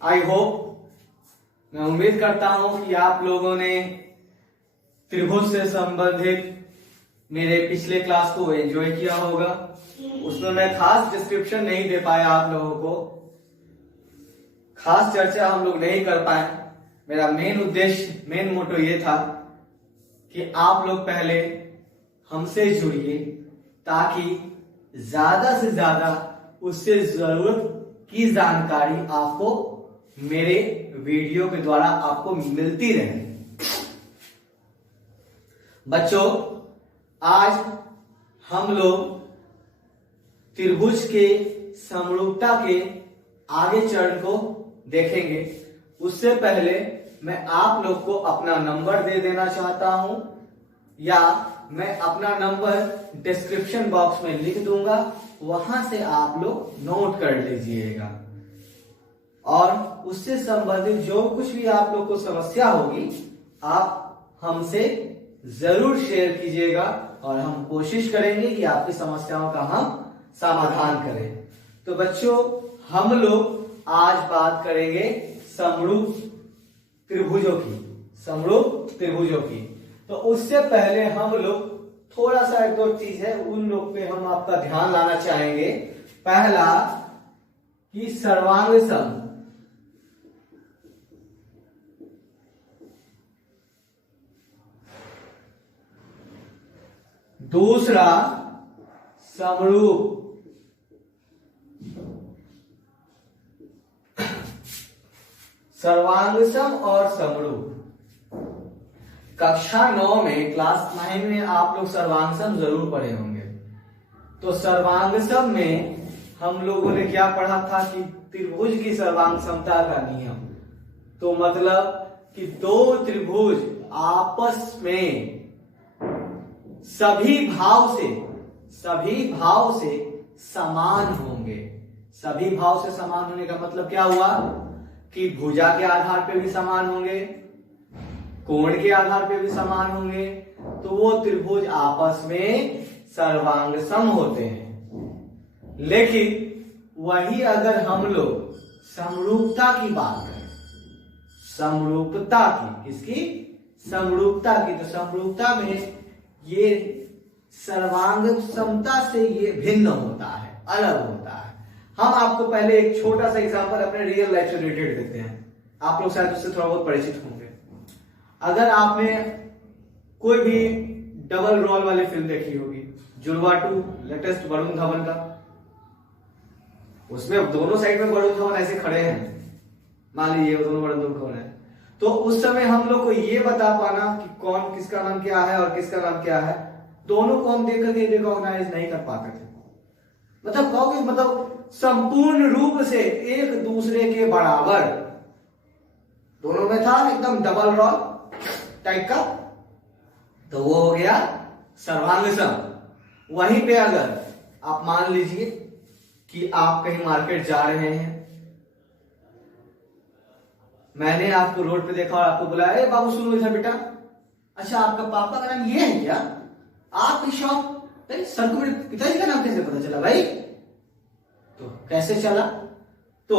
I hope, मैं उम्मीद करता हूं कि आप लोगों ने त्रिभुज से संबंधित मेरे पिछले क्लास को एंजॉय किया होगा। उसमें मैं खास डिस्क्रिप्शन नहीं दे पाया, आप लोगों को खास चर्चा हम लोग नहीं कर पाए। मेरा मेन उद्देश्य, मेन मोटो ये था कि आप लोग पहले हमसे जुड़िए ताकि ज्यादा से ज्यादा उससे जरूरत की जानकारी आपको मेरे वीडियो के द्वारा आपको मिलती रहे। बच्चों, आज हम लोग त्रिभुज के समरूपता के आगे चरण को देखेंगे। उससे पहले मैं आप लोग को अपना नंबर दे देना चाहता हूं, या मैं अपना नंबर डिस्क्रिप्शन बॉक्स में लिख दूंगा, वहां से आप लोग नोट कर लीजिएगा। और उससे संबंधित जो कुछ भी आप लोग को समस्या होगी, आप हमसे जरूर शेयर कीजिएगा और हम कोशिश करेंगे कि आपकी समस्याओं का हम समाधान करें। तो बच्चों, हम लोग आज बात करेंगे समरूप त्रिभुजों की। तो उससे पहले हम लोग थोड़ा सा एक दो चीज है, उन लोग पे हम आपका ध्यान लाना चाहेंगे। पहला कि सर्वांग सम, दूसरा समरूप, सर्वांगसम और समरूप। कक्षा 9 में, क्लास 9 में आप लोग सर्वांगसम जरूर पढ़े होंगे। तो सर्वांगसम में हम लोगों ने क्या पढ़ा था कि त्रिभुज की सर्वांग समता का नियम। तो मतलब कि दो त्रिभुज आपस में सभी भाव से समान होंगे। सभी भाव से समान होने का मतलब क्या हुआ कि भुजा के आधार पे भी समान होंगे, कोण के आधार पे भी समान होंगे, तो वो त्रिभुज आपस में सर्वांगसम होते हैं। लेकिन वही अगर हम लोग समरूपता की बात करें, समरूपता की, किसकी? समरूपता की। तो समरूपता में ये सर्वांग समता से ये भिन्न होता है, अलग होता है। हम आपको पहले एक छोटा सा एग्जांपल अपने रियल लाइफ से रिलेटेड देते हैं, आप लोग शायद उससे थोड़ा बहुत परिचित होंगे। अगर आपने कोई भी डबल रोल वाली फिल्म देखी होगी, जुड़वा 2 लेटेस्ट वरुण धवन का, उसमें दोनों साइड में वरुण धवन ऐसे खड़े हैं, मान लीजिए दोनों वरुण धवन है, तो उस समय हम लोग को ये बता पाना कि कौन किसका नाम क्या है और किसका नाम क्या है, दोनों को हम देख करके रिकॉग्नाइज नहीं कर पाते थे। मतलब कहोगे, मतलब संपूर्ण रूप से एक दूसरे के बराबर दोनों में था, एकदम डबल रोल टाइप का, तो वो हो गया सर्वांगसम। वहीं पे अगर आप मान लीजिए कि आप कहीं मार्केट जा रहे हैं, मैंने आपको रोड पे देखा और आपको बुलाया, ए बाबू सुनो इधर बेटा, अच्छा आपका पापा का नाम ये है क्या? आपकी शॉप सर को मेरे पिताजी का नाम कैसे पता चला भाई? तो कैसे चला? तो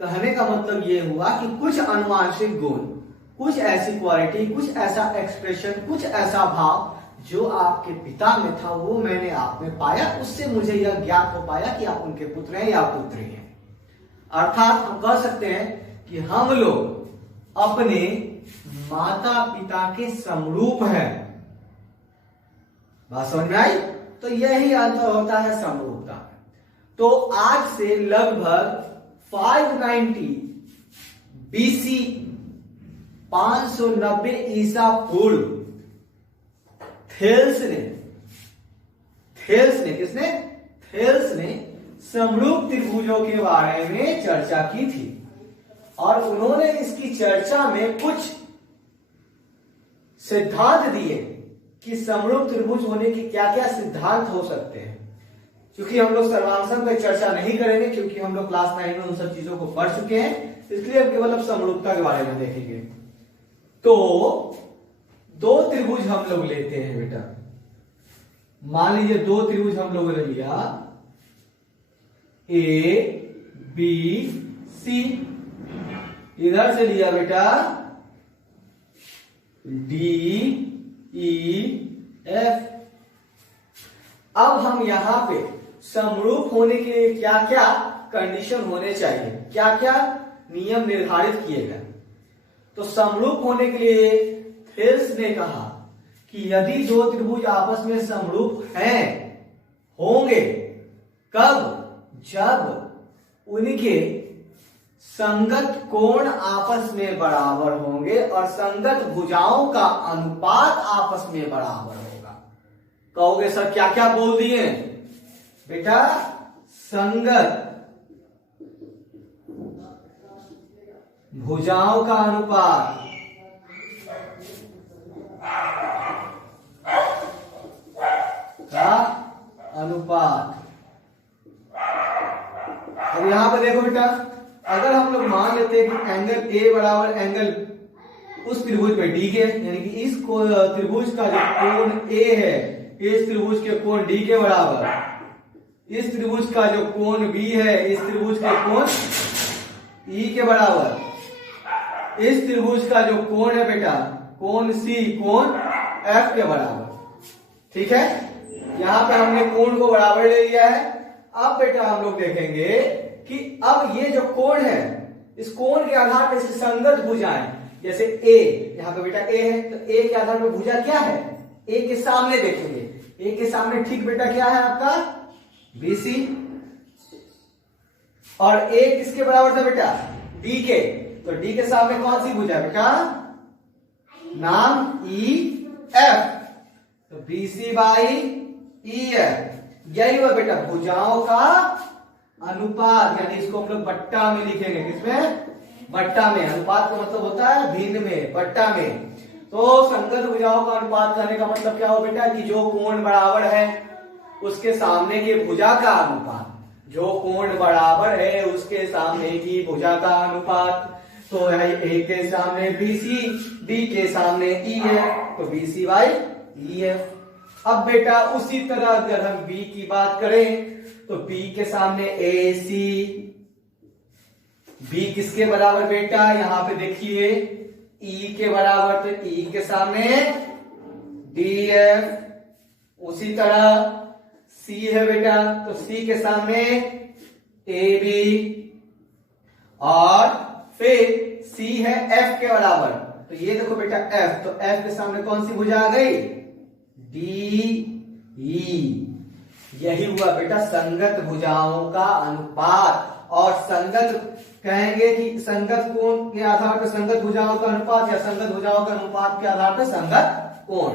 कहने का मतलब ये हुआ कि कुछ अनुवांशिक गुण, कुछ ऐसी क्वालिटी, कुछ ऐसा एक्सप्रेशन, कुछ ऐसा भाव जो आपके पिता में था, वो मैंने आप में पाया। उससे मुझे यह ज्ञात हो पाया कि आप उनके पुत्र हैं या पुत्री हैं। अर्थात हम कह सकते हैं कि हम लोग अपने माता पिता के समरूप हैं। बात समझ में आई? तो यही अर्थ होता है समरूपता। तो आज से लगभग 590 BC, 590 ईसा पूर्व, थेल्स ने समरूप त्रिभुजों के बारे में चर्चा की थी। और उन्होंने इसकी चर्चा में कुछ सिद्धांत दिए कि समरूप त्रिभुज होने के क्या क्या सिद्धांत हो सकते हैं। क्योंकि हम लोग सर्वांगसम पर चर्चा नहीं करेंगे, क्योंकि हम लोग क्लास 9 में उन सब चीजों को पढ़ चुके हैं, इसलिए हम केवल अब समरूपता के बारे में देखेंगे। तो दो त्रिभुज हम लोग लेते हैं बेटा, मान लीजिए दो त्रिभुज हम लोगों ने लिया, A B C। इधर से लिया बेटा डी ई एफ। अब हम यहां पे समरूप होने के लिए क्या क्या कंडीशन होने चाहिए, क्या क्या नियम निर्धारित किए गए। तो समरूप होने के लिए थेल्स ने कहा कि यदि दो त्रिभुज आपस में समरूप हैं होंगे, कब? जब उनके संगत कोण आपस में बराबर होंगे और संगत भुजाओं का अनुपात आपस में बराबर होगा। कहोगे सर क्या क्या बोल दिए बेटा? संगत भुजाओं का अनुपात, अब यहां पर देखो बेटा, अगर हम लोग मान लेते हैं कि एंगल ए बराबर एंगल उस त्रिभुज में डी के, यानी कि इस त्रिभुज का जो कोण ए है इस त्रिभुज के कोण डी के बराबर, इस त्रिभुज का जो कोण बी है इस त्रिभुज के कोण ई के बराबर, इस त्रिभुज का जो कोण है बेटा कोण सी कोण एफ के बराबर। ठीक है, यहां पे हमने कोण को बराबर ले लिया है। अब बेटा हम लोग देखेंगे कि अब ये जो कोण है इस कोण के आधार पर संगत भुजाएं, जैसे ए, यहां पे बेटा ए है तो ए के आधार पर भुजा क्या है? ए के सामने देखेंगे, ए के सामने ठीक बेटा क्या है आपका? बीसी। और ए किसके बराबर था बेटा? डी के। तो डी के सामने कौन सी भुजा बेटा? नाम ई एफ। तो बीसी बाई ई एफ, यही हुआ बेटा भुजाओं का अनुपात, यानी इसको हम लोग बट्टा में लिखेंगे। किसमें? बट्टा में। अनुपात का मतलब होता है भिन्न में, बट्टा में। तो संगत भुजाओं का अनुपात करने का मतलब क्या हो बेटा? कि जो कोण बराबर है उसके सामने की भुजा का अनुपात, जो कोण बराबर है उसके सामने की भुजा का अनुपात। तो है ए के सामने बीसी, डी के सामने ई एफ, तो बीसी बाई ई एफ। अब बेटा उसी तरह अगर हम बी की बात करें तो बी के सामने ए सी, बी किसके बराबर बेटा? यहां पे देखिए ई के बराबर, तो ई के सामने डी एफ। उसी तरह सी है बेटा, तो सी के सामने ए बी, और फिर सी है एफ के बराबर, तो ये देखो बेटा एफ, तो एफ के सामने कौन सी भुजा आ गई? D E. यही हुआ बेटा संगत भुजाओं का अनुपात। और संगत कहेंगे कि संगत कोण के आधार पर संगत भुजाओं का अनुपात, या संगत भुजाओं का अनुपात के आधार पर संगत कोण।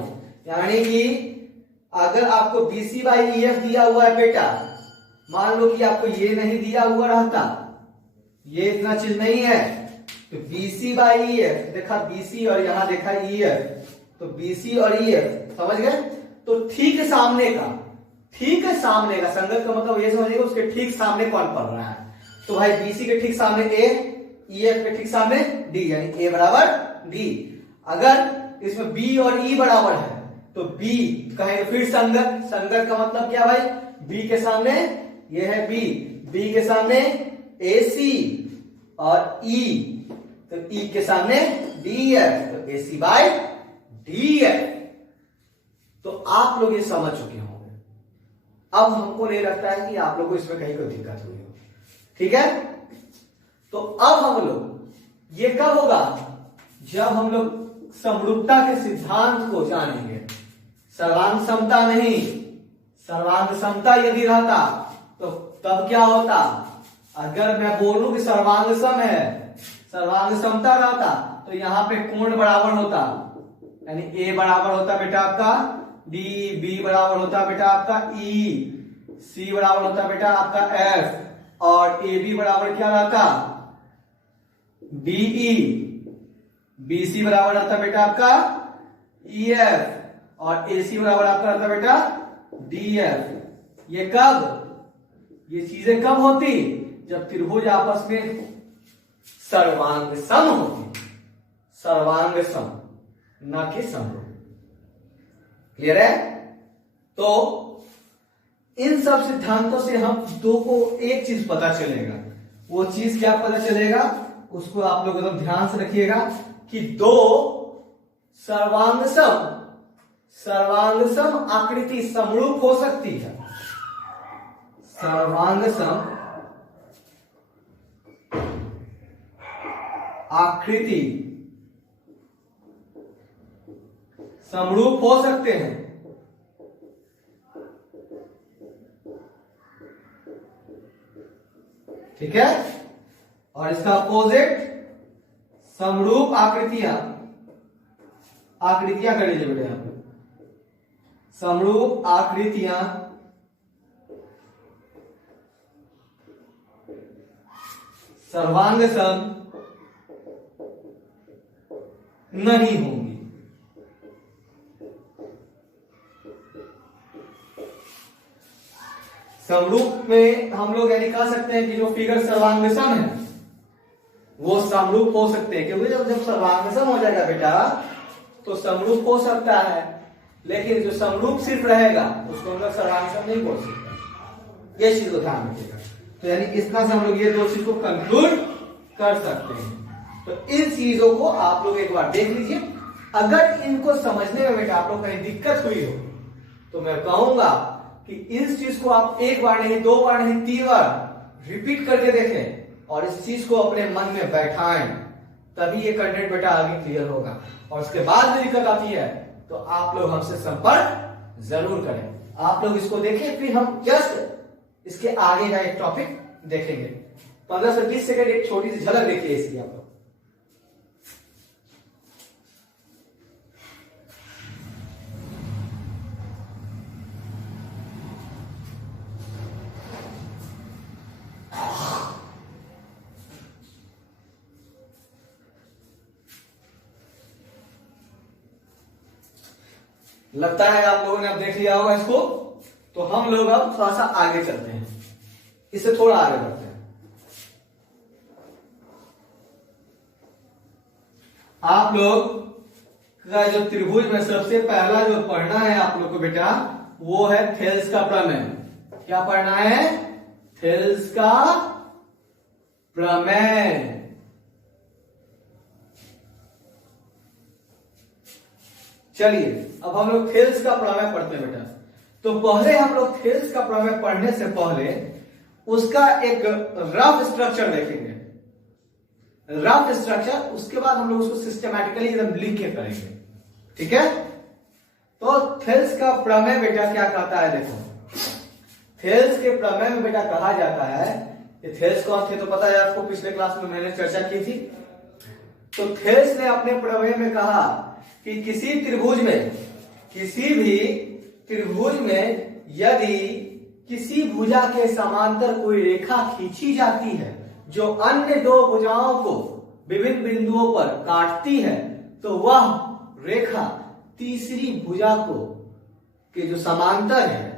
यानी कि अगर आपको बीसी बाई ई एफ दिया हुआ है बेटा, मान लो कि आपको ये नहीं दिया हुआ रहता, ये इतना चीज नहीं है, तो बीसी बाई ई एफ देखा, बीसी और यहां देखा ई एफ, तो बीसी और ई एफ समझ गए। तो ठीक सामने का, ठीक है सामने का, संगत का मतलब ये समझिएगा उसके ठीक सामने कौन पड़ रहा है। तो भाई बीसी के ठीक सामने ए, ई एफ के ठीक सामने डी, यानी ए बराबर डी। अगर इसमें बी और ई बराबर है तो बी कहेंगे फिर संगत, संगत का मतलब क्या भाई? बी के सामने ये है बी, बी के सामने ए सी और ई, तो ई के सामने डी एफ, तो ए सी बाई डी एफ। तो आप लोग ये समझ चुके होंगे। अब हमको नहीं लगता है कि आप लोगों को इसमें कहीं कोई दिक्कत हुई हो। ठीक है, तो अब हम लोग ये कब होगा? जब हम लोग समरूपता के सिद्धांत को जानेंगे। सर्वांग समता नहीं, सर्वांग समता यदि रहता तो तब क्या होता? अगर मैं बोलूं कि सर्वांग सम है, सर्वांग समता रहता तो यहां पे कोण बराबर होता, यानी ए बराबर होता बेटा आपका डी, बी बराबर होता बेटा आपका ई, सी बराबर होता बेटा आपका एफ, और ए बी बराबर क्या रहता? डीई, बी सी बराबर रहता बेटा आपका ई एफ, और ए सी बराबर आपका रहता बेटा डी एफ। ये कब, ये चीजें कब होती? जब त्रिभुज आपस में सर्वांग सम होती, सर्वांग सम, ना कि समरूप। क्लियर है? तो इन सब सिद्धांतों से हम दो को एक चीज पता चलेगा। वो चीज क्या पता चलेगा? उसको आप लोग एकदम ध्यान से रखिएगा कि दो सर्वांगसम आकृति समरूप हो सकती है। सर्वांगसम आकृति समरूप हो सकते हैं। ठीक है, और इसका अपोजिट समरूप आकृतियां कर लीजिए बेटे यहां पे। समरूप आकृतियां सर्वांगसम नहीं होंगी। समरूप में हम लोग यानी कह सकते हैं कि जो फिगर सर्वांगसम है वो समरूप हो सकते हैं, क्योंकि जब सर्वांगसम हो जाएगा बेटा तो समरूप हो सकता है, लेकिन जो समरूप सिर्फ रहेगा उसको हम लोग सर्वांगसम नहीं बोल सकते। ये चीज को ध्यान रखिएगा। तो यानी इस तरह से हम लोग ये दो चीज को कंक्लूड कर सकते हैं। तो इन चीजों को आप लोग एक बार देख लीजिए। अगर इनको समझने में बेटा आप लोग कहीं दिक्कत हुई हो तो मैं कहूंगा कि इस चीज को आप एक बार नहीं, दो बार नहीं, 3 बार रिपीट करके देखें और इस चीज को अपने मन में बैठाएं, तभी ये कंटेंट बेटा आगे क्लियर होगा। और उसके बाद जो दिक्कत आती है तो आप लोग हमसे संपर्क जरूर करें। आप लोग इसको देखें, फिर हम जस्ट इसके आगे का एक टॉपिक देखेंगे। 15 से 20 सेकंड एक छोटी सी झलक देखिए इसकी आप लोग। लगता है आप लोगों ने अब देख लिया होगा इसको। तो हम लोग अब थोड़ा सा आगे चलते हैं, इससे थोड़ा आगे बढ़ते हैं। आप लोग का जो त्रिभुज में सबसे पहला जो पढ़ना है आप लोग को बेटा वो है थेल्स का प्रमेय। क्या पढ़ना है? थेल्स का प्रमेय। चलिए अब हम लोग थेल्स का प्रमेय पढ़ते हैं बेटा। तो पहले हम लोग थेल्स का प्रमेय पढ़ने से पहले उसका एक रफ स्ट्रक्चर देखेंगे, रफ स्ट्रक्चर। उसके बाद हम लोग उसको सिस्टमैटिकली एकदम लिख के करेंगे। ठीक है, तो थेल्स का प्रमेय बेटा क्या कहता है? देखो, थेल्स के प्रमेय में बेटा कहा जाता है, ये थेल्स कौन थे तो पता है आपको, पिछले क्लास में मैंने चर्चा की थी। तो थेल्स ने अपने प्रमेय में कहा कि किसी भी त्रिभुज में यदि किसी भुजा के समांतर कोई रेखा खींची जाती है जो अन्य दो भुजाओं को विभिन्न बिंदुओं पर काटती है, तो वह रेखा तीसरी भुजा को के जो समांतर है।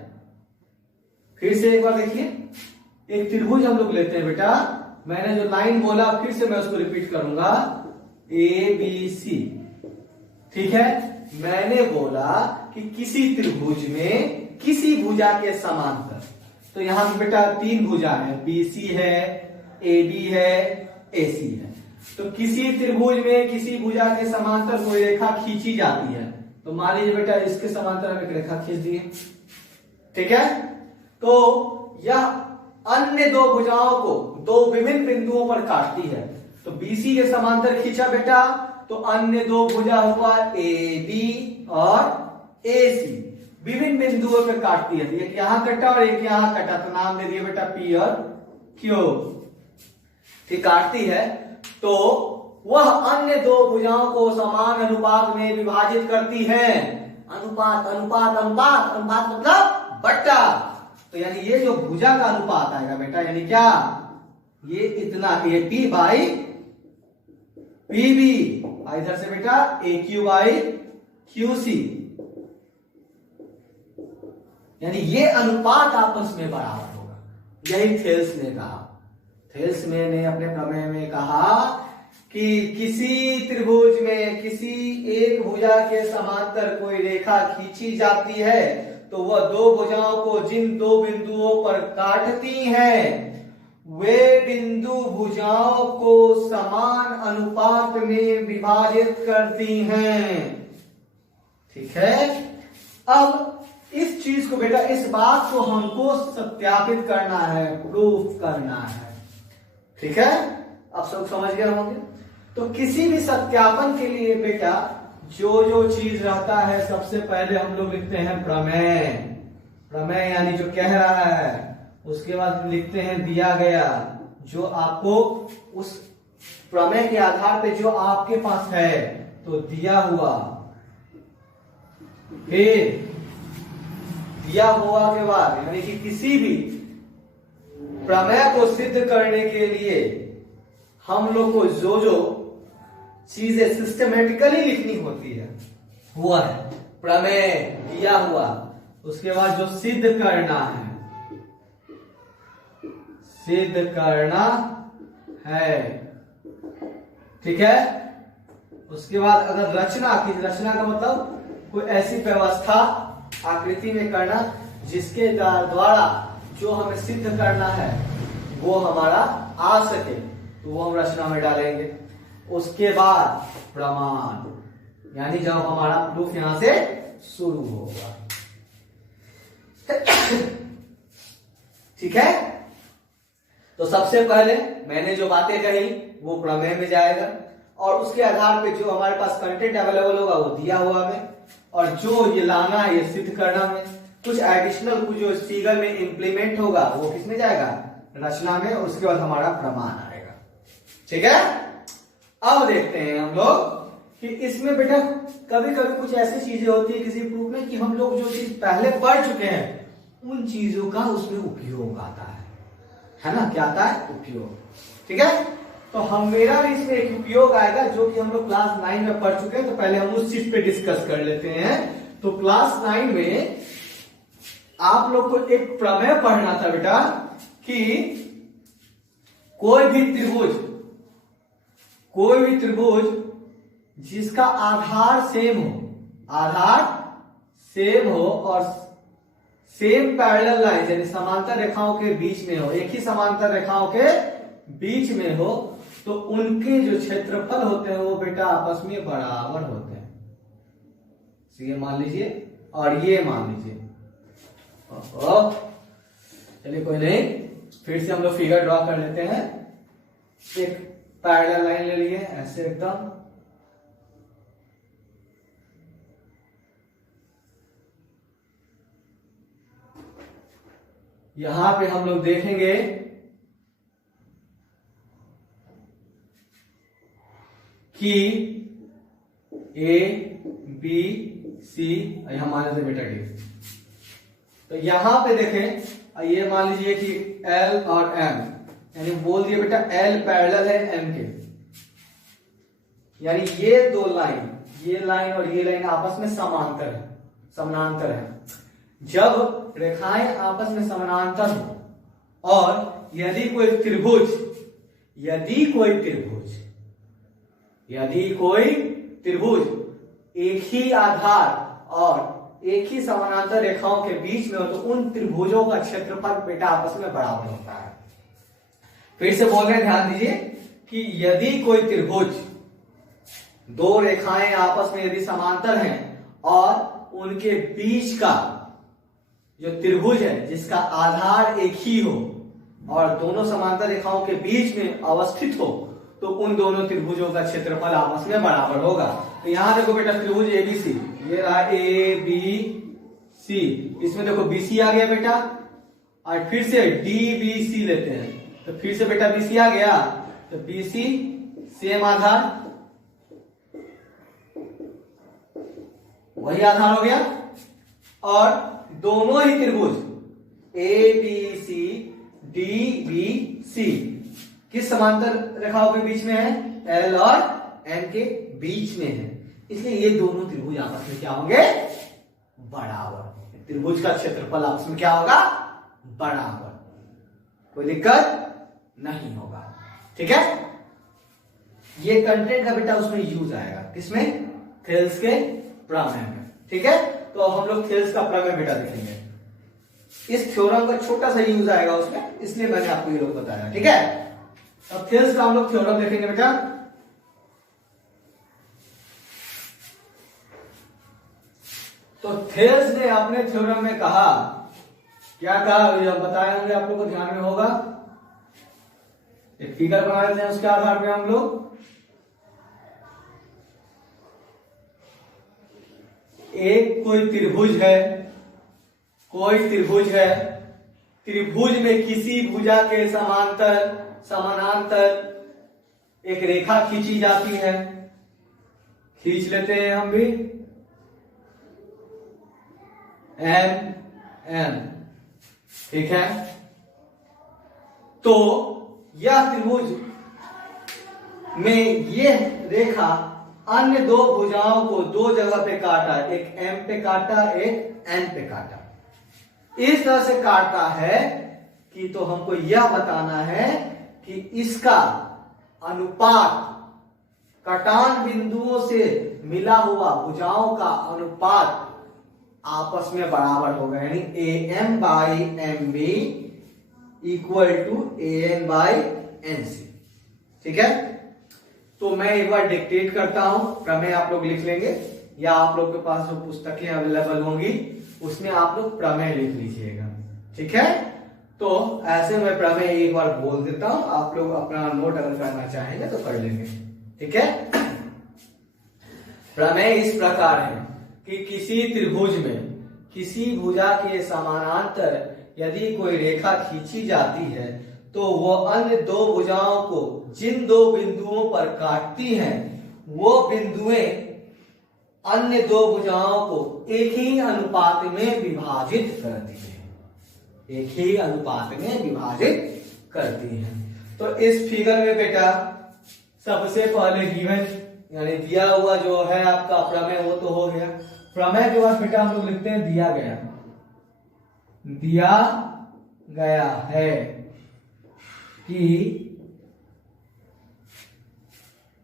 फिर से एक बार देखिए, एक त्रिभुज हम लोग लेते हैं बेटा। मैंने जो लाइन बोला फिर से मैं उसको रिपीट करूंगा, ABC। ठीक है, मैंने बोला कि किसी त्रिभुज में किसी भुजा के समांतर, तो यहां पे बेटा 3 भुजा है, BC है, AB है, AC है। तो किसी त्रिभुज में किसी भुजा के समांतर कोई रेखा खींची जाती है, तो मान लीजिए बेटा इसके समांतर हम एक रेखा खींच दिए। ठीक है, तो यह अन्य दो भुजाओं को दो विभिन्न बिंदुओं पर काटती है। तो BC के समांतर खींचा बेटा, तो अन्य दो भुजा हुआ AB और AC, विभिन्न बिंदुओं पर काटती है। एक यहां कटा और एक यहां कटा, तो नाम दे दिए बेटा P और Q। ठीक, काटती है तो वह अन्य दो भुजाओं को समान अनुपात में विभाजित करती है। अनुपात अनुपात अनुपात अनुपात मतलब बट्टा। तो यानी ये जो भुजा का अनुपात आएगा बेटा, यानी क्या, ये इतना AP बाई PB, इधर से बेटा AQ बाई QC, यानी ये अनुपात आपस में बराबर होगा। यही थेल्स ने कहा। थेल्स ने अपने प्रमेय में कहा कि किसी त्रिभुज में किसी एक भुजा के समांतर कोई रेखा खींची जाती है, तो वह दो भुजाओं को जिन दो बिंदुओं पर काटती हैं वे बिंदु भुजाओं को समान अनुपात में विभाजित करती हैं। ठीक है, अब इस चीज को बेटा, इस बात को हमको सत्यापित करना है, प्रूफ करना है। ठीक है, आप सब समझ गए होंगे। तो किसी भी सत्यापन के लिए बेटा जो जो चीज रहता है, सबसे पहले हम लोग लिखते हैं प्रमेय। प्रमेय यानी जो कह रहा है, उसके बाद लिखते हैं दिया गया, जो आपको उस प्रमेय के आधार पे जो आपके पास है तो दिया हुआ। फिर दिया हुआ के बाद यानी कि किसी भी प्रमेय को सिद्ध करने के लिए हम लोग को जो जो चीजें सिस्टमेटिकली लिखनी होती है, हुआ है प्रमेय दिया हुआ। उसके बाद जो सिद्ध करना है, सिद्ध करना है। ठीक है, उसके बाद अगर रचना की, रचना का मतलब कोई ऐसी व्यवस्था आकृति में करना जिसके द्वारा जो हमें सिद्ध करना है वो हमारा आ सके, तो वो हम रचना में डालेंगे। उसके बाद प्रमाण, यानी जब हमारा प्रूफ यहां से शुरू होगा। ठीक है, तो सबसे पहले मैंने जो बातें कही वो प्रमेय में जाएगा, और उसके आधार पे जो हमारे पास कंटेंट अवेलेबल होगा वो दिया हुआ में, और जो ये लाना है ये सिद्ध करना में, कुछ एडिशनल कुछ जो फिगर में इंप्लीमेंट होगा वो किसमें जाएगा, रचना में, और उसके बाद हमारा प्रमाण आएगा। ठीक है, अब देखते हैं हम लोग कि इसमें बेटा कभी कभी कुछ ऐसी चीजें होती है किसी प्रूफ में कि हम लोग जो चीज पहले पढ़ चुके हैं उन चीजों का उसमें उपयोग आता है ना, क्या आता है, उपयोग। ठीक है, तो हम मेरा भी इसमें एक उपयोग आएगा जो कि हम लोग क्लास 9 में पढ़ चुके हैं, तो पहले हम उस चीज पे डिस्कस कर लेते हैं। तो क्लास 9 में आप लोग को एक प्रमेय पढ़ना था बेटा कि कोई भी त्रिभुज जिसका आधार सेम हो और सेम पैरेलल लाइन यानी समांतर रेखाओं के बीच में हो, एक ही समांतर रेखाओं के बीच में हो, तो उनके जो क्षेत्रफल होते हैं वो बेटा आपस में बराबर होते हैं। तो ये मान लीजिए और ये मान लीजिए। चलिए कोई नहीं, फिर से हम लोग फिगर ड्रॉ कर लेते हैं। एक पैरेलल लाइन ले लिए ऐसे एकदम, यहां पे हम लोग देखेंगे कि ए बी सी, यहां मान लेते बेटा डी। तो यहां पे देखें, ये मान लीजिए कि एल और एम, यानी बोल दिए बेटा एल पैरेलल है एम के, यानी ये दो लाइन, ये लाइन और ये लाइन आपस में समानांतर है। जब रेखाएं आपस में समानांतर हो और यदि कोई त्रिभुज एक ही आधार और एक ही समानांतर रेखाओं के बीच में हो, तो उन त्रिभुजों का क्षेत्रफल बेटा आपस में बराबर होता है। फिर से बोल रहे हैं, ध्यान दीजिए कि यदि कोई त्रिभुज, दो रेखाएं आपस में यदि समांतर हैं और उनके बीच का जो त्रिभुज है जिसका आधार एक ही हो और दोनों समांतर रेखाओं के बीच में अवस्थित हो, तो उन दोनों त्रिभुजों का क्षेत्रफल आपस में बराबर होगा। तो यहां देखो बेटा त्रिभुज एबीसी, ये रहा ए बी सी, इसमें देखो बीसी आ गया बेटा, और फिर से डी बी सी लेते हैं, तो फिर से बेटा बीसी आ गया, तो बीसी सेम आधार, वही आधार हो गया, और दोनों ही त्रिभुज A B C D B C किस समांतर रेखाओं के बीच में है, एल और एम के बीच में है, इसलिए ये दोनों त्रिभुज आपस में क्या होंगे, बराबर। त्रिभुज का क्षेत्रफल आपस में क्या होगा, बराबर, कोई दिक्कत नहीं होगा। ठीक है, ये कंटेंट का बेटा उसमें यूज आएगा, किसमें, थेल्स के प्रमेय में। ठीक है, तो हम लोग थेल्स का प्रमेय बेटा देखेंगे। इस थ्योरम का छोटा सा यूज आएगा उसमें, इसलिए मैंने आपको ये लोग बताया। ठीक है, अब थेल्स का हम लोग थ्योरम देखेंगे बेटा। तो थेल्स ने अपने थ्योरम में कहा, क्या कहा बताए होंगे, आप लोग को ध्यान में होगा। एक फिगर बना लेते हैं, उसके आधार पे हम लोग एक कोई त्रिभुज है, कोई त्रिभुज है, त्रिभुज में किसी भुजा के समानांतर एक रेखा खींची जाती है। खींच लेते हैं हम भी, एम, ठीक है। तो यह त्रिभुज में यह रेखा अन्य दो भुजाओं को दो जगह पे काटा, एक एम पे काटा, एक एन पे काटा। इस तरह से काटता है कि तो हमको यह बताना है कि इसका अनुपात कटान बिंदुओं से मिला हुआ भुजाओं का अनुपात आपस में बराबर होगा, यानी A M by M B equal to A N by N C. ठीक है, तो मैं एक बार डिक्टेट करता हूं, प्रमेय आप लोग लिख लेंगे, या आप लोग के पास जो पुस्तकें अवेलेबल होंगी उसमें आप लोग प्रमेय लिख लीजिएगा। ठीक है, तो ऐसे मैं प्रमेय एक बार बोल देता हूं, आप लोग अपना नोट अगर करना चाहेंगे तो कर लेंगे। ठीक है, प्रमेय इस प्रकार है कि किसी त्रिभुज में किसी भुजा के समानांतर यदि कोई रेखा खींची जाती है तो वो अन्य दो भुजाओं को जिन दो बिंदुओं पर काटती हैं वो बिंदुएं अन्य दो भुजाओं को एक ही अनुपात में विभाजित करती हैं, एक ही अनुपात में विभाजित करती हैं। तो इस फिगर में बेटा सबसे पहले गिवन यानी दिया हुआ जो है आपका प्रमेय वो तो हो गया। प्रमेय के बाद बेटा हम लोग लिखते हैं दिया गया, दिया गया है कि,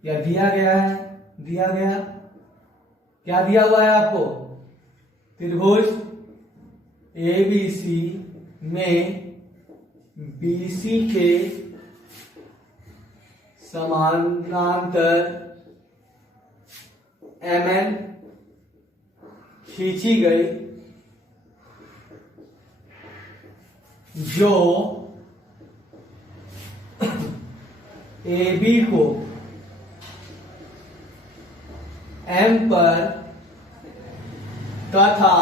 या दिया गया है, दिया गया, क्या दिया हुआ है आपको, त्रिभुज एबीसी में बीसी के समानांतर एमएन खींची गई जो AB को M पर तथा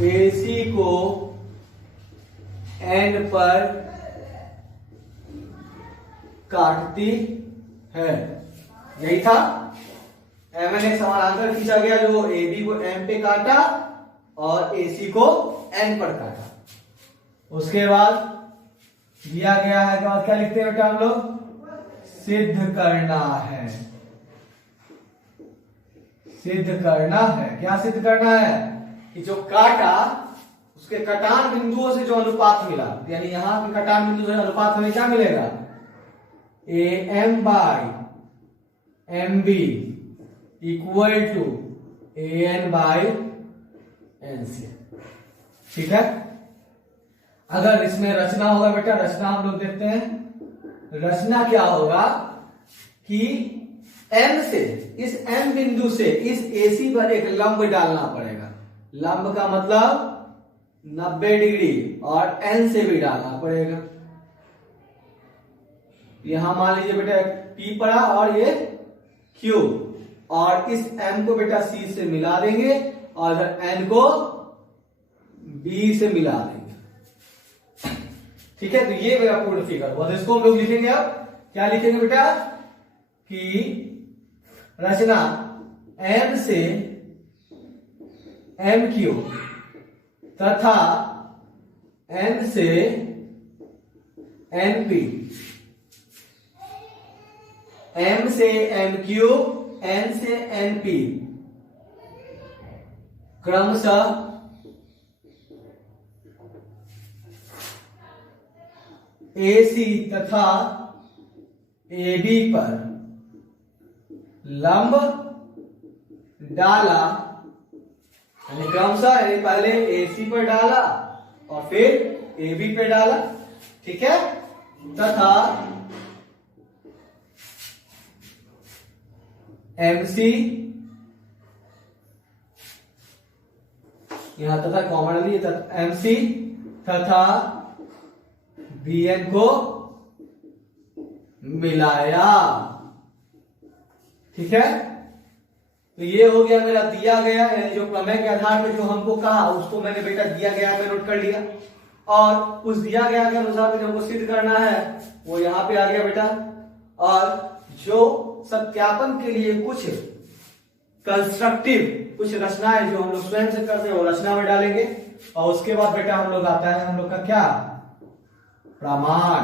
AC को N पर काटती है। यही था, MN एक समानांतर खींचा गया जो AB को M पे काटा और AC को N पर काटा। उसके बाद दिया गया है के बाद क्या लिखते हैं बेटा हम लोग, सिद्ध करना है, सिद्ध करना है। क्या सिद्ध करना है कि जो काटा उसके कटान बिंदुओं से जो अनुपात मिला, यानी यहां के कटान बिंदु से अनुपात हमें क्या मिलेगा, A M by M B equal to A N by N C. ठीक है, अगर इसमें रचना होगा बेटा, रचना हम लोग देखते हैं। रचना क्या होगा कि M से, इस M बिंदु से इस AC पर एक लंब डालना पड़ेगा। लंब का मतलब 90 डिग्री, और N से भी डालना पड़ेगा। यहां मान लीजिए बेटा P पड़ा और ये Q, और इस M को बेटा C से मिला देंगे और N को B से मिला देंगे। ठीक है, तो ये मेरा पूर्ण फिगर हुआ। इसको हम लोग लिखेंगे, अब क्या लिखेंगे बेटा कि रचना M से MQ तथा N से NP, M से MQ, N से NP क्रमशः AC तथा AB पर लंब डाला यानी क्रमशः यानी पहले AC पर डाला और फिर AB पे डाला, ठीक है। तथा MC, यहां तथा कॉमन लिए MC तथा BN को मिलाया, ठीक है। तो ये हो गया मेरा दिया गया, यानी जो प्रमेय के आधार पर जो हमको कहा उसको मैंने बेटा दिया गया मैं नोट कर लिया, और उस दिया गया के अनुसार में जो हमको सिद्ध करना है वो यहां पे आ गया बेटा। और जो सत्यापन के लिए कुछ कंस्ट्रक्टिव कुछ रचनाएं जो हम लोग स्वयं से करते हैं वो रचना में डालेंगे, और उसके बाद बेटा हम लोग आता है हम लोग का क्या, प्रमाण,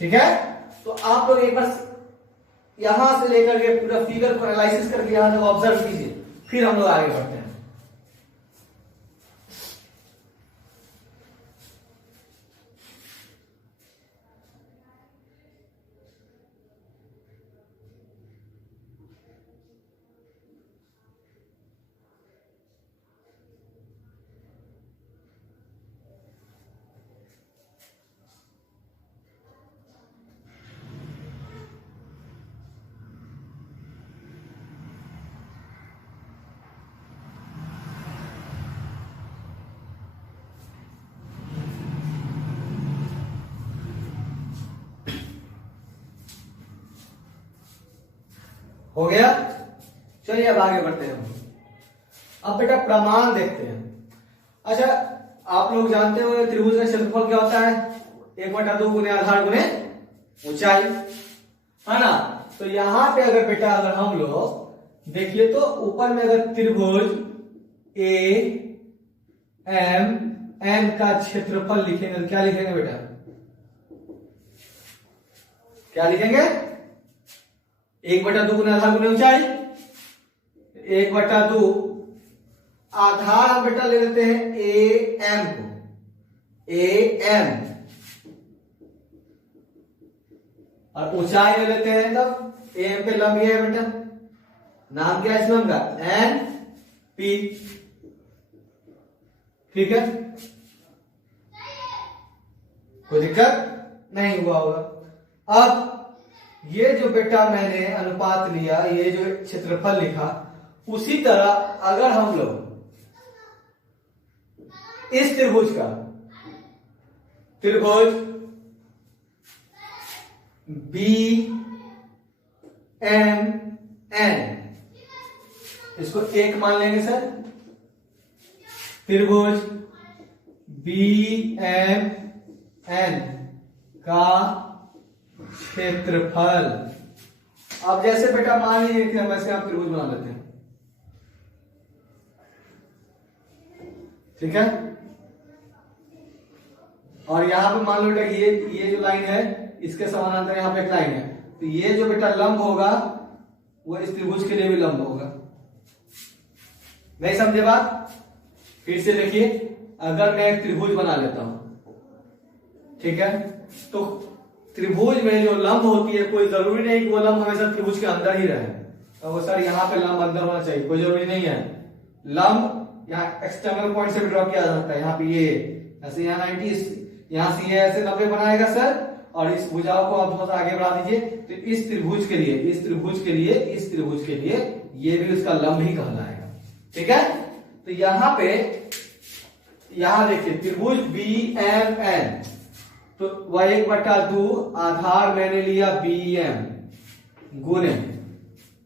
ठीक है। तो आप लोग एक बार यहां से लेकर के पूरा फिगर को एनालिसिस करके यहां तक ऑब्जर्व कीजिए, फिर हम लोग आगे बढ़ते हैं। हो गया, चलिए अब आगे बढ़ते हैं। अब बेटा प्रमाण देखते हैं। अच्छा, आप लोग जानते हो त्रिभुज का क्षेत्रफल क्या होता है, 1/2 गुने आधार गुने ऊंचाई, है ना। तो यहां पे अगर बेटा अगर हम लोग देखिए तो ऊपर में अगर त्रिभुज AMN का क्षेत्रफल लिखेंगे तो क्या लिखेंगे बेटा, क्या लिखेंगे, 1/2 गुने आधार गुने ऊंचाई, 1/2 आधार हम बेटा ले लेते हैं AM को, AM, और ऊंचाई ले लेते हैं तब AM पे लंब है बेटा, नाम क्या है इस लंब का, NP, ठीक है। कोई दिक्कत नहीं हुआ होगा। अब ये जो बेटा मैंने अनुपात लिया, ये जो क्षेत्रफल लिखा, उसी तरह अगर हम लोग इस त्रिभुज का त्रिभुज BMN इसको एक मान लेंगे सर, त्रिभुज BMN का क्षेत्रफल। अब जैसे बेटा मान लीजिए कि हम ऐसे आप त्रिभुज बना लेते हैं, ठीक है। और यहां पे मान लो बेटा ये जो लाइन है इसके समानांतर यहां पे एक लाइन है, तो ये जो बेटा लंब होगा वो इस त्रिभुज के लिए भी लंब होगा। नहीं समझे बात, फिर से देखिए, अगर मैं एक त्रिभुज बना लेता हूं, ठीक है, तो त्रिभुज में जो लंब होती है कोई जरूरी नहीं कि वो लंब हमेशा त्रिभुज के अंदर ही रहे। तो वो सर यहाँ पे लंब अंदर होना चाहिए, कोई जरूरी नहीं है। लंब यहाँ एक्सटर्नल पॉइंट से भी ड्रॉ किया जा सकता है। यहाँ पे ये ऐसे यहाँ 90, यहाँ से ये ऐसे 90 बनाएगा सर, और इस भुजाओं को आप थोड़ा सा आगे बढ़ा दीजिए, तो इस त्रिभुज के लिए, इस त्रिभुज के लिए, इस त्रिभुज के लिए ये भी उसका लंब ही कहलाएगा, ठीक है। तो यहाँ पे यहां देखिए त्रिभुज BMN, तो वह 1/2 आधार मैंने लिया BM गुने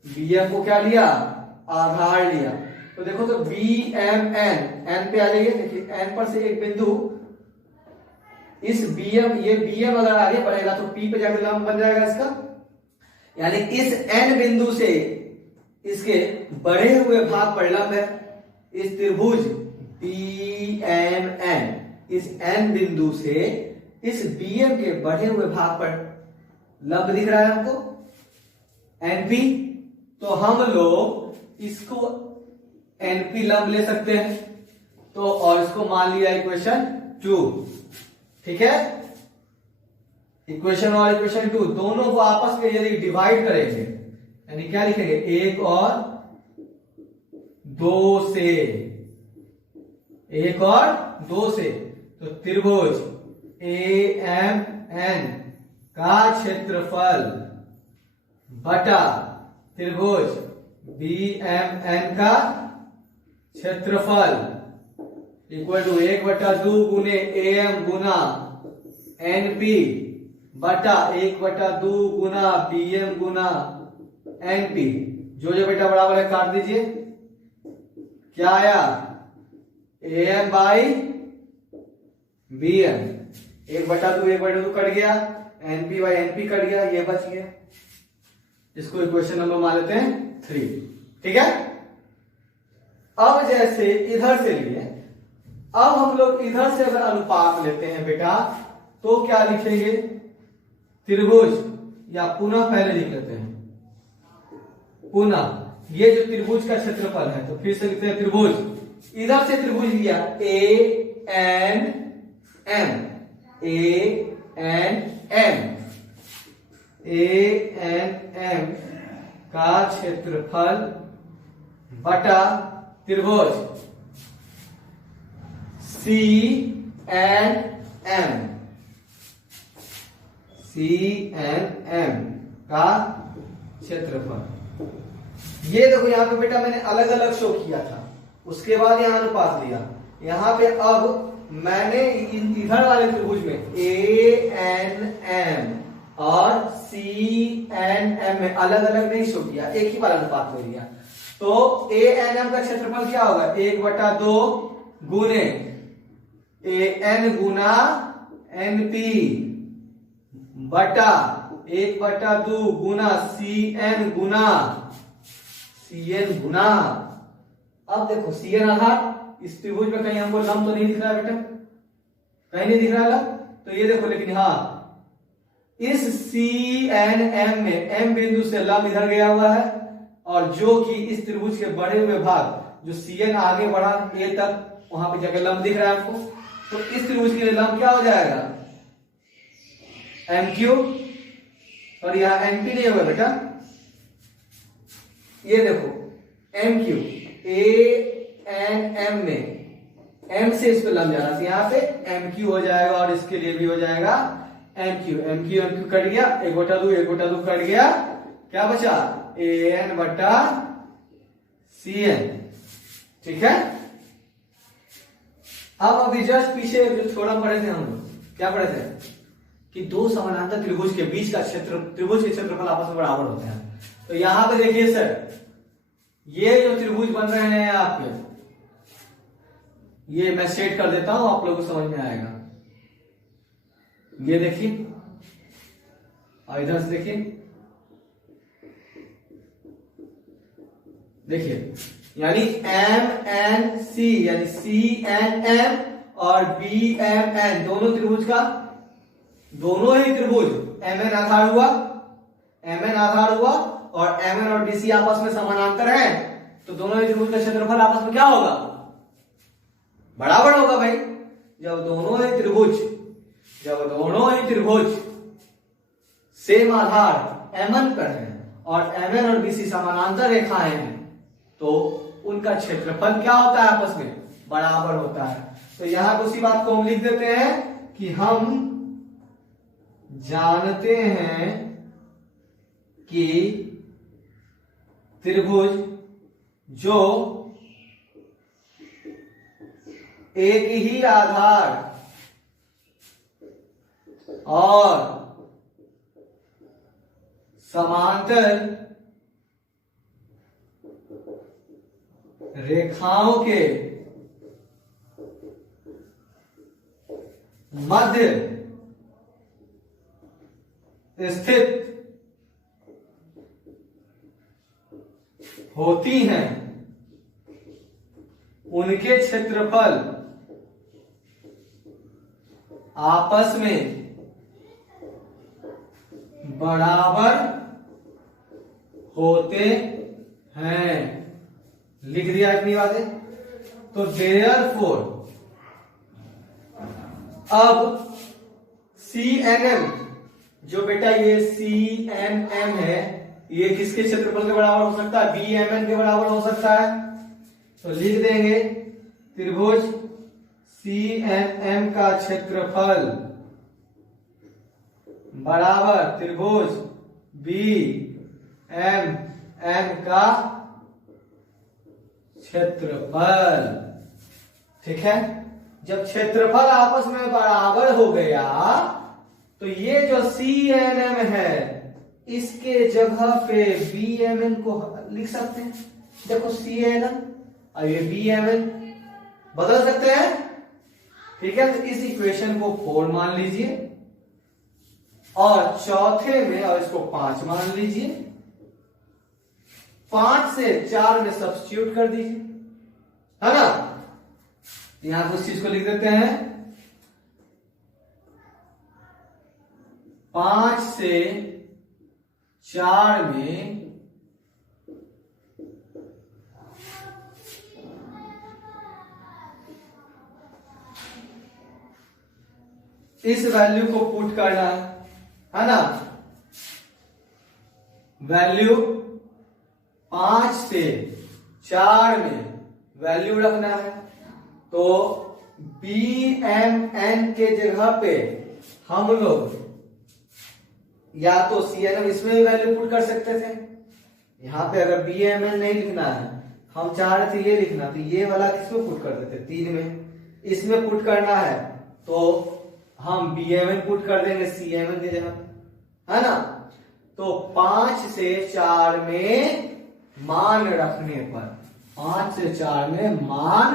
BM को क्या लिया, आधार लिया। तो देखो तो BMN N पे आ जाइए, देखिए N पर से एक बिंदु इस BM, ये BM अगर आगे बढ़ेगा तो P पे जाकर लंब बन जाएगा इसका, यानी इस N बिंदु से इसके बढ़े हुए भाग पर लंब है। इस त्रिभुज BMN इस N बिंदु से इस BM के बढ़े हुए भाग पर लंब दिख रहा है हमको NP, तो हम लोग इसको NP लंब ले सकते हैं। तो और इसको मान लिया इक्वेशन 2, ठीक है। इक्वेशन और इक्वेशन 2 दोनों को आपस में यदि डिवाइड करेंगे, यानी क्या लिखेंगे, 1 और दो से, एक और दो से, तो त्रिभुज AMN का क्षेत्रफल बटा त्रिभुज BMN का क्षेत्रफल इक्वल टू 1/2 गुने AM गुना NP बटा 1/2 गुना BM गुना NP। जो बेटा बराबर है काट दीजिए। क्या आया? AM बाई BM, 1/2 कट गया, NP बाई NP कट गया, ये बच गया। इसको इक्वेशन नंबर मान लेते हैं 3। ठीक है। अब जैसे इधर से लिए, अब हम लोग इधर से अगर अनुपात लेते हैं बेटा तो क्या लिखेंगे? त्रिभुज, या पुनः पहले लिख लेते हैं पुनः, ये जो त्रिभुज का क्षेत्रफल है, तो फिर से लिखते हैं त्रिभुज, इधर से त्रिभुज लिया ANM, ANM का क्षेत्रफल बटा त्रिभुज CNM का क्षेत्रफल। ये देखो यहाँ पे बेटा मैंने अलग अलग शो किया था, उसके बाद यहाँ अनुपात लिया। यहाँ पे अब मैंने इधर वाले त्रिभुज में ANM और CNM में अलग अलग नहीं शो किया, एक ही बार अनुपात ले लिया। तो ANM का क्षेत्रफल क्या होगा? 1/2 गुने AN गुना NP बटा 1/2 गुना CN गुना। अब देखो CN आधार इस त्रिभुज में कहीं हमको लंब तो नहीं दिख रहा है बेटा, कहीं नहीं दिख रहा है। तो ये देखो, लेकिन हाँ इस CNM में M बिंदु से लंब इधर गया हुआ है, और जो कि इस त्रिभुज के बढ़े हुए भाग जो CN आगे बढ़ा A तक, वहां पे जाकर लंब दिख रहा है हमको। तो इस त्रिभुज के लिए लंब क्या हो जाएगा? MQ, और यहां MP नहीं होगा बेटा। ये देखो MQ, ANM में M से इस पे लंब जाना, तो यहाँ पे MQ हो जाएगा, और इसके लिए भी हो जाएगा MQ कट गया, 1/2 कट गया, क्या बचा? AN बटा CN। ठीक है। अब अभी जस्ट पीछे जो छोड़ा पढ़े थे हम लोग, क्या पढ़े थे कि दो समानांतर त्रिभुज के बीच का क्षेत्र, त्रिभुज के क्षेत्रफल आपस में बराबर होते हैं। तो यहां पे देखिए सर, ये जो त्रिभुज बन रहे हैं आपके, ये मैं सेट कर देता हूं, आप लोगों को समझ में आएगा। ये देखिए, और इधर से देखिए, यानी MNC यानी CNM और BMN दोनों त्रिभुज का, दोनों ही त्रिभुज MN आधार हुआ और MN और BC आपस में समानांतर है, तो दोनों ही त्रिभुज का क्षेत्रफल आपस में क्या होगा? बराबर होगा भाई। जब दोनों ही त्रिभुज सेम आधार MN पर है और MN और BC समानांतर रेखाएं हैं, तो उनका क्षेत्रफल क्या होता है? आपस में बराबर होता है। तो यहां पर उसी बात को हम लिख देते हैं कि हम जानते हैं कि त्रिभुज जो एक ही आधार और समांतर रेखाओं के मध्य स्थित होती हैं, उनके क्षेत्रफल आपस में बराबर होते हैं। लिख दिया इतनी बातें। तो देयरफॉर अब CNM, जो बेटा ये CNM है, ये किसके क्षेत्रफल के बराबर हो सकता है? BMN के बराबर हो सकता है। तो लिख देंगे त्रिभुज CNM का क्षेत्रफल बराबर त्रिभुज BMN का क्षेत्रफल। ठीक है, जब क्षेत्रफल आपस में बराबर हो गया तो ये जो CNM है इसके जगह पे BMN को लिख सकते हैं। देखो CNM और ये BMN बदल सकते हैं। ठीक है, तो इस इक्वेशन को 4 मान लीजिए और चौथे में और इसको 5 मान लीजिए। 5 से 4 में सब्स्टिट्यूट कर दीजिए, है ना। यहां पर उस चीज को लिख देते हैं 5 से 4 में इस वैल्यू को पुट करना है ना। वैल्यू 5 से 4 में वैल्यू रखना है। तो BMN के जगह पे हम लोग या तो CNM इसमें भी वैल्यू पुट कर सकते थे। यहां पे अगर BMN नहीं लिखना है, हम चाह रहे थे ये लिखना, तो ये वाला किसमें पुट कर देते, 3 में। इसमें पुट करना है तो हम BMN पुट कर देंगे CMN की जगह, है ना। तो 5 से 4 में मान रखने पर, 5 से 4 में मान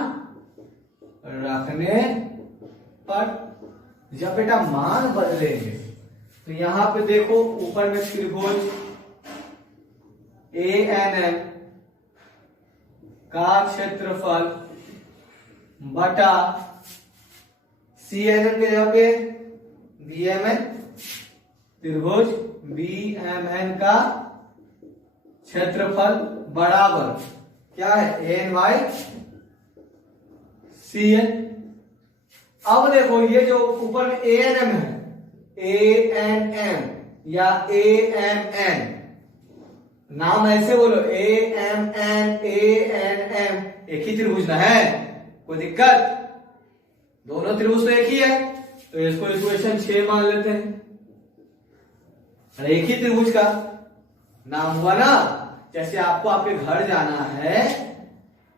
रखने पर जब बेटा मान बदलेंगे तो यहां पे देखो ऊपर में त्रिभुज ANM का क्षेत्रफल बटा CNM के जगह पे BMN, त्रिभुज BMN का क्षेत्रफल बराबर क्या है AN/CN। अब देखो ये जो ऊपर में ANM है, ANM या AMN, नाम ऐसे बोलो AMN ANM, एक ही त्रिभुज ना है, कोई दिक्कत, दोनों त्रिभुज तो एक ही है। तो इसको इक्वेशन 6 मान लेते हैं, एक ही त्रिभुज का नाम हुआ ना। जैसे आपको आपके घर जाना है,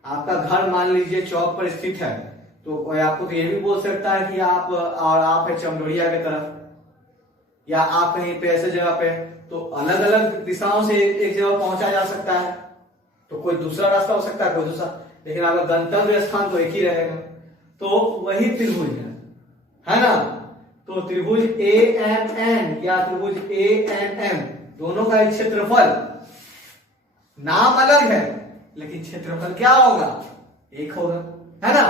आपका घर मान लीजिए चौक पर स्थित है, तो कोई आपको तो ये भी बोल सकता है कि आप है चमरोड़िया की तरफ, या आप कहीं पे ऐसे जगह पे, तो अलग अलग दिशाओं से एक जगह पहुंचा जा सकता है। तो कोई दूसरा रास्ता हो सकता है, कोई दूसरा, लेकिन आपका गंतव्य स्थान तो एक ही रहेगा। तो वही त्रिभुज है ना। तो त्रिभुज AMN या त्रिभुज ANM दोनों का एक क्षेत्रफल, नाम अलग है लेकिन क्षेत्रफल क्या होगा, एक होगा, है ना।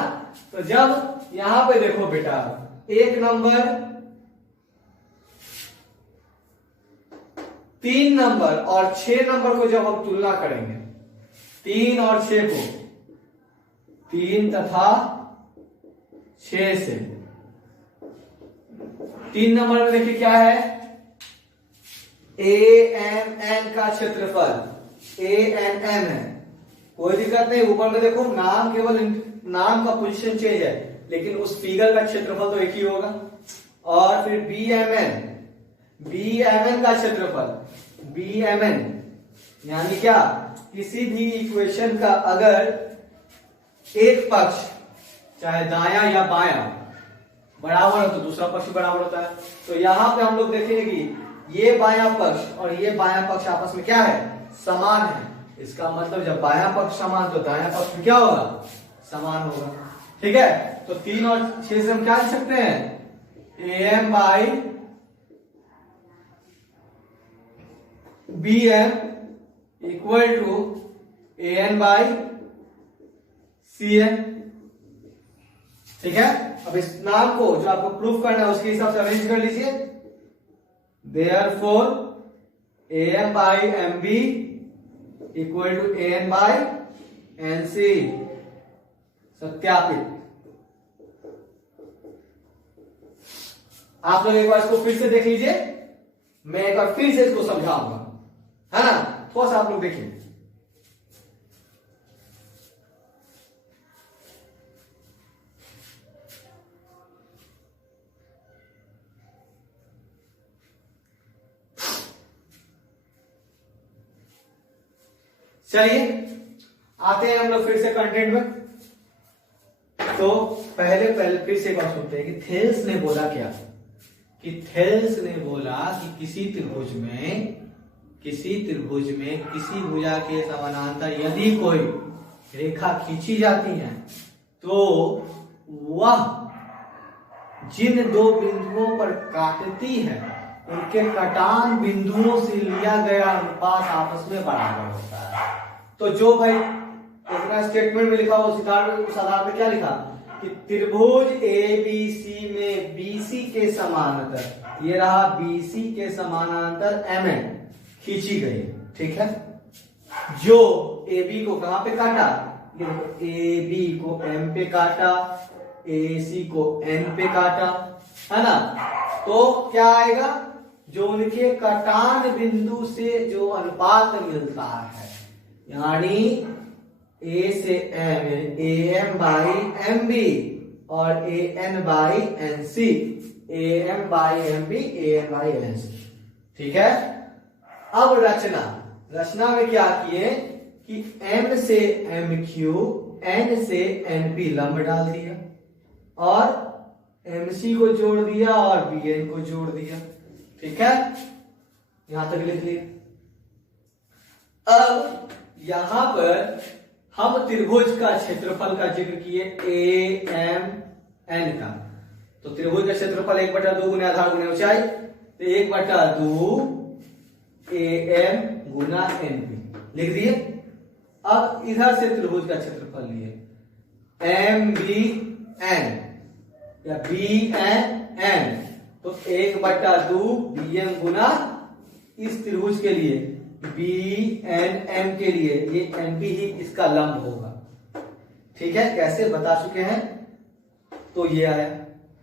तो जब यहां पे देखो बेटा 1 नंबर 3 नंबर और 6 नंबर को जब हम तुलना करेंगे, 3 और 6 को, 3 तथा 6 से, 3 नंबर में देखिए क्या है, AMN का क्षेत्रफल ANM है, कोई दिक्कत नहीं। ऊपर में देखो नाम, केवल नाम का पोजीशन चेंज है, लेकिन उस फिगर का क्षेत्रफल तो एक ही होगा। और फिर BMN का क्षेत्रफल, BMN यानी क्या, किसी भी इक्वेशन का अगर एक पक्ष चाहे दायां या बायां बराबर हो तो दूसरा पक्ष बराबर होता है। तो यहां पे हम लोग देखेंगे कि ये बायां पक्ष और ये बायां पक्ष आपस में क्या है, समान है। इसका मतलब जब बायां पक्ष समान तो दायां पक्ष में क्या होगा, समान होगा। ठीक है, तो 3 और 6 से हम क्या लिख सकते हैं, AM/BM इक्वल टू AN/CN। ठीक है, अब इस नाम को जो आपको प्रूफ करना है उसके हिसाब से अरेंज कर लीजिए। Therefore AM/MB equal to AN/NC, सत्यापित। आप लोग एक बार इसको फिर से देख लीजिए, मैं एक बार फिर से इसको समझाऊंगा, है ना। थोड़ा सा आप लोग देखिए, चलिए आते हैं हम लोग फिर से कंटेंट में। तो पहले फिर से एक बात सुनते हैं कि थेल्स ने बोला क्या, कि थेल्स ने बोला कि किसी त्रिभुज में किसी भुजा के समानांतर यदि कोई रेखा खींची जाती है तो वह जिन दो बिंदुओं पर काटती है उनके कटान बिंदुओं से लिया गया अनुपात आपस में बराबर होता है। तो जो भाई अपना स्टेटमेंट में लिखा उस आधार में क्या लिखा कि त्रिभुज ABC में BC के समानांतर, ये रहा BC के समानांतर MN खींची गई, ठीक है। जो AB को कहां पे काटा, AB को M पे काटा, AC को N पे काटा, है ना। तो क्या आएगा, जो उनके कटान बिंदु से जो अनुपात मिलता है, यानी A से M, AM बाई MB और AN by NC, AM by MB, AN by NC, ठीक है। अब रचना में क्या किए कि M से MQ, N से NP लंब डाल दिया और MC को जोड़ दिया और BN को जोड़ दिया, ठीक है। यहां तक लिख लिया। अब यहां पर हम त्रिभुज का क्षेत्रफल का जिक्र किए AMN का। तो त्रिभुज का क्षेत्रफल 1/2 गुना आधार गुना ऊंचाई, तो 1/2 AM गुना NP लिख दिए। अब इधर से त्रिभुज का क्षेत्रफल लिए MBN या BNN, तो 1/2 BM गुना इस त्रिभुज के लिए BNM के लिए ये NP ही इसका लंब होगा, ठीक है। कैसे बता चुके हैं, तो ये आया।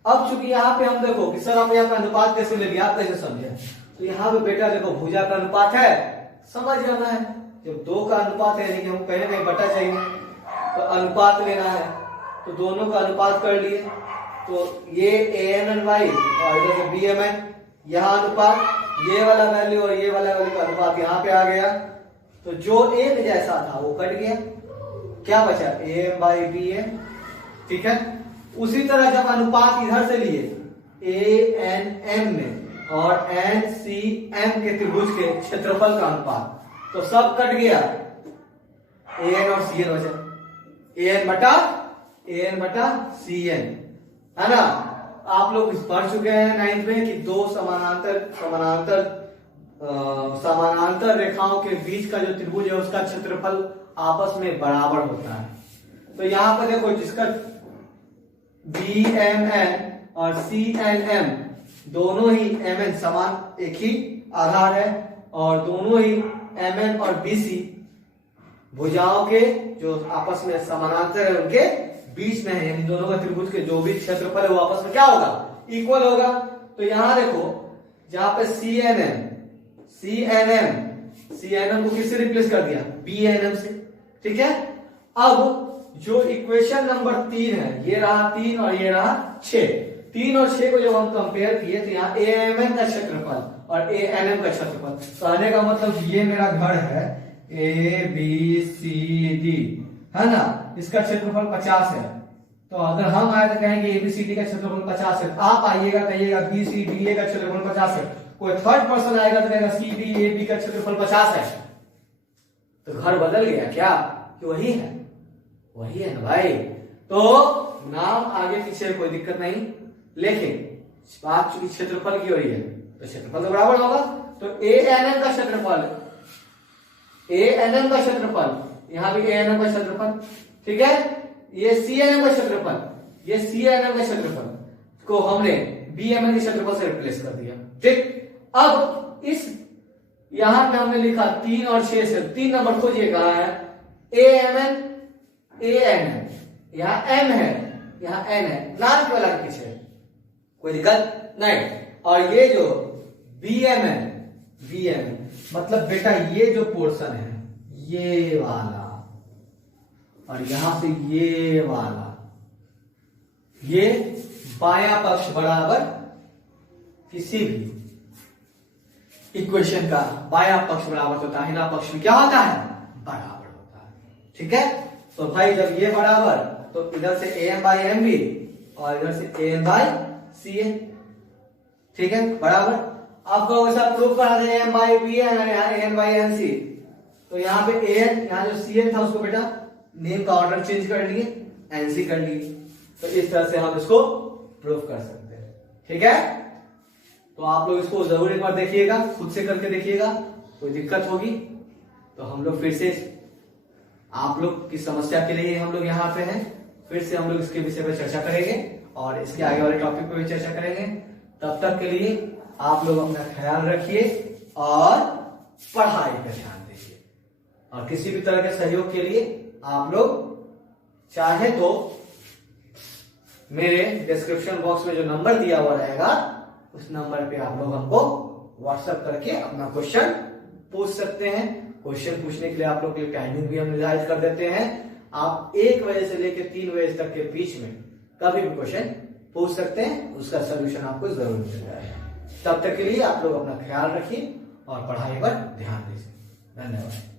अब चूंकि यहाँ पे हम देखो कि सर आप यहाँ पे अनुपात कैसे ले लिया, आप कैसे समझे, तो यहाँ पे बेटा देखो भुजा का अनुपात है, समझ जाना है। जब 2 का अनुपात है, यानी कि हम कहीं नहीं बटा चाहिए, तो अनुपात लेना है, तो दोनों का अनुपात कर लिए। तो ये ANNY और इधर से BMN, यहाँ अनुपात, ये वाला वैल्यू और ये वाला वैल्यू का अनुपात यहाँ पे आ गया। तो जो एक जैसा था वो कट गया, क्या बचा AM बाई BN, ठीक है। उसी तरह जब अनुपात इधर से लिए ANM में और NCM के त्रिभुज के क्षेत्रफल का अनुपात, तो सब कट गया, AN और CN बचा, AN बटा CN, है ना। आप लोग पढ़ चुके हैं 9th में कि दो समानांतर रेखाओं के बीच का जो त्रिभुज है उसका क्षेत्रफल आपस में बराबर होता है। तो यहां पर देखो जिसका BMN और CNM दोनों ही MN समान एक ही आधार है और दोनों ही MN और BC भुजाओं के जो आपस में समानांतर है उनके बीच में है, यानी दोनों का त्रिभुज के जो भी क्षेत्रफल है वो आपस में क्या होगा, इक्वल होगा। तो यहां देखो जहां पे CNM को किससे रिप्लेस कर दिया, BNM से, ठीक है। अब जो इक्वेशन नंबर 3 है, ये रहा 3 और ये रहा 6, 3 और 6 को जब हम कंपेयर किए तो यहाँ AMN का क्षेत्रफल और ANM का क्षेत्रफल, कहने का मतलब ये मेरा घर है ABCD, है ना, इसका क्षेत्रफल 50 है। तो अगर हम आए तो कहेंगे ABCD का क्षेत्रफल 50 है, आप आइएगा कहिएगा BCDA का क्षेत्रफल 50 है, कोई थर्ड पर्सन आएगा तो कहेगा CBAB का क्षेत्रफल 50 है। तो घर बदल गया क्या, कि वही है ना भाई। तो नाम आगे पीछे कोई दिक्कत नहीं, लेकिन बात चूंकि क्षेत्रफल की हो रही है तो क्षेत्रफल तो बराबर होगा। तो ANM का क्षेत्रफल, यहां भी ANM का क्षेत्रफल, ठीक है। ये CNM का क्षेत्रफल, ये CNM का क्षेत्रफल को हमने BMN के क्षेत्रफल से रिप्लेस कर दिया, ठीक। अब इस यहां पे हमने लिखा 3 और 6 से 3 नंबर खोजिए कहां है, AMN ANM, यहां M है यहां N है, लाल वाला के पीछे, कोई दिक्कत नहीं। और ये जो BMN मतलब बेटा ये जो पोर्शन है ये वाला और यहां से ये वाला, ये बायां पक्ष बराबर किसी भी इक्वेशन का बायां पक्ष बराबर तो दाहिना पक्ष भी क्या होता है, बराबर ठीक है। तो भाई जब ये बराबर, तो इधर से am बाई एम बी और इधर से am बाई सी ए, ठीक है बराबर। आपको वैसा प्रूफ करा दे M by B N by N C, तो यहाँ पे एन, यहाँ जो सी एन था उसको बेटा नेम का ऑर्डर चेंज कर लिए, एनसी कर लिए। तो इस तरह से हम इसको प्रूफ कर सकते हैं, ठीक है। तो आप लोग इसको जरूर एक बार देखिएगा, खुद से करके देखिएगा, कोई दिक्कत होगी तो हम लोग फिर से आप लोग की समस्या के लिए हम लोग यहाँ पे हैं, फिर से हम लोग इसके विषय पर चर्चा करेंगे और इसके आगे वाले टॉपिक पर भी चर्चा करेंगे। तब तक के लिए आप लोग अपना ख्याल रखिए और पढ़ाई पर ध्यान दीजिए। और किसी भी तरह के सहयोग के लिए आप लोग चाहे तो मेरे डिस्क्रिप्शन बॉक्स में जो नंबर दिया हुआ रहेगा उस नंबर पे आप लोग हमको व्हाट्सएप करके अपना क्वेश्चन पूछ सकते हैं। क्वेश्चन पूछने के लिए आप लोग के लिए टाइमिंग भी हम निर्धारित कर देते हैं। आप 1 बजे से लेकर 3 बजे तक के बीच में कभी भी क्वेश्चन पूछ सकते हैं, उसका सोल्यूशन आपको जरूर मिल जाएगा। तब तक के लिए आप लोग अपना ख्याल रखिए और पढ़ाई पर ध्यान दीजिए। धन्यवाद।